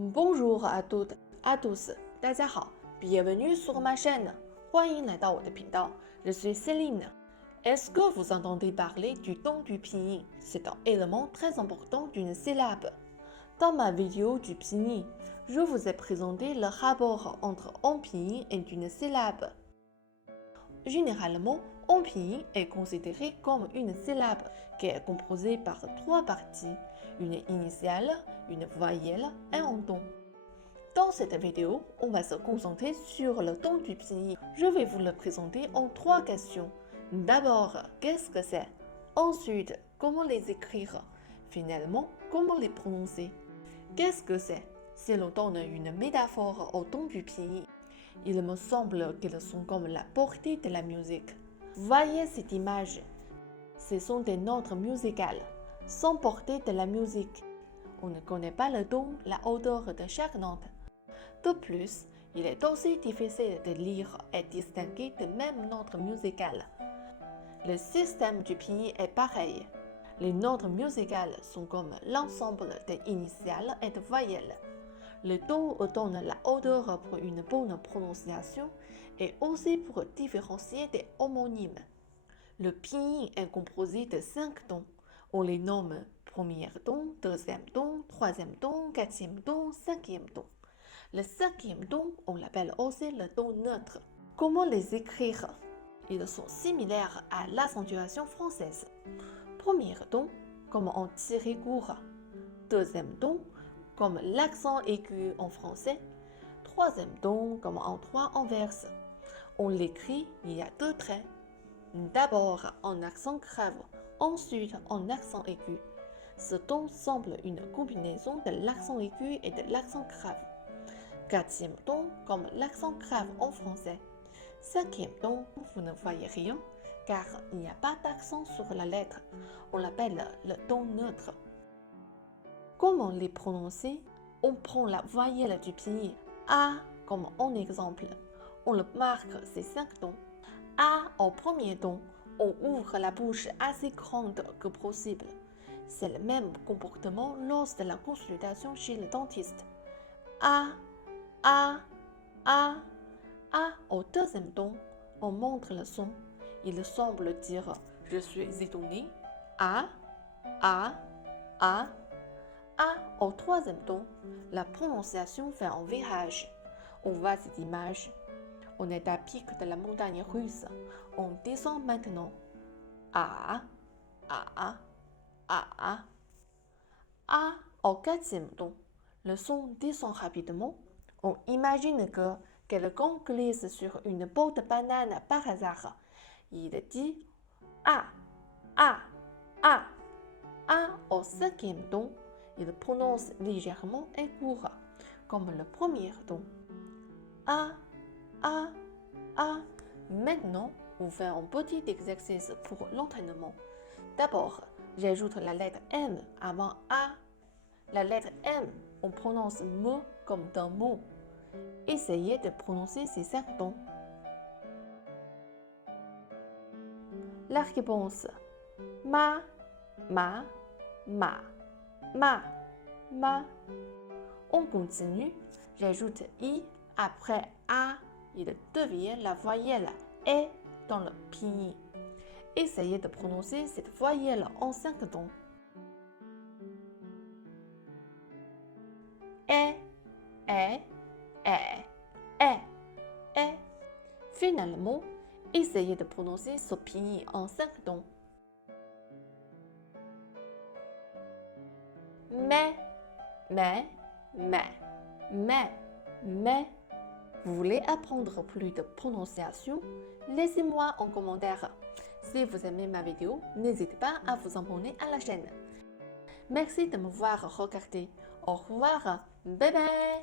Bonjour à toutes, à tous，大家好 ，Bienvenue sur ma chaîne，欢迎来到我的频道。Je suis Céline. Est-ce que vous entendez parler du ton du pinyin? C'est un élément très important d'une syllabe. Dans ma vidéo du pinyin, je vous ai présenté le rapport entre un pinyin et une syllabe. Généralement, un pinyin est considéré comme une syllabe qui est composée par trois parties, une initiale, une voyelle et un ton. Dans cette vidéo, on va se concentrer sur le ton du pinyin. Je vais vous le présenter en trois questions. D'abord, qu'est-ce que c'est? Ensuite, comment les écrire? Finalement, comment les prononcer? Qu'est-ce que c'est? Si l'on donne une métaphore au ton du pinyin, il me semble qu'ils sont comme la portée de la musique. Voyez cette image. Ce sont des notes musicales, sans portée de la musique. On ne connaît pas le ton, la hauteur de chaque note. De plus, il est aussi difficile de lire et distinguer de mêmes notes musicales. Le système du pinyin est pareil. Les notes musicales sont comme l'ensemble des initiales et de voyelles. Le ton donne la hauteur pour une bonne prononciation et aussi pour différencier des homonymes. Le pinyin est composé de 5 tons. On les nomme premier ton, deuxième ton, troisième ton, quatrième ton, cinquième ton. Le cinquième ton, on l'appelle aussi le ton neutre. Comment les écrire? Ils sont similaires à l'accentuation française. Premier ton, comme en tiré court. Deuxième ton, comme l'accent aigu en français. Troisième ton, comme en 3 en verse. On l'écrit, il y a 2 traits. D'abord en accent grave, ensuite en accent aigu. Ce ton semble une combinaison de l'accent aigu et de l'accent grave. Quatrième ton, comme l'accent grave en français. Cinquième ton, vous ne voyez rien, car il n'y a pas d'accent sur la lettre. On l'appelle le ton neutre. Comment les prononcer? On prend la voyelle du pinyin A comme en exemple. On le marque ces 5 tons. A au premier ton, on ouvre la bouche assez grande que possible. C'est le même comportement lors de la consultation chez le dentiste. A, A, A, A au deuxième ton, on montre le son. Il semble dire « Je suis étonné ». A, A, A. A au troisième ton, la prononciation fait un virage. On voit cette image. On est à pic de la montagne russe. On descend maintenant. A, A, A, A, A. A au quatrième ton, le son descend rapidement. On imagine que quelqu'un glisse sur une peau de banane par hasard. Il dit A, A, A. A au cinquième ton, il prononce légèrement et court, comme le premier ton. A, A, A. Maintenant, on fait un petit exercice pour l'entraînement. D'abord, j'ajoute la lettre M avant A. La lettre M, on prononce M comme d'un mot. Essayez de prononcer ces 5 tons. La réponse ma, ma, ma, ma, ma. On continue. J'ajoute I après A. Il devient la voyelle E dans le pinyin. Essayez de prononcer cette voyelle en 5 tons. E, E, E, E, E. Finalement, essayez de prononcer ce pinyin en 5 tons. Mais, mais, mais, mais, mais. Vous voulez apprendre plus de prononciation? Laissez-moi en commentaire. Si vous aimez ma vidéo, n'hésitez pas à vous abonner à la chaîne. Merci de me voir regarder. Au revoir. Bye bye.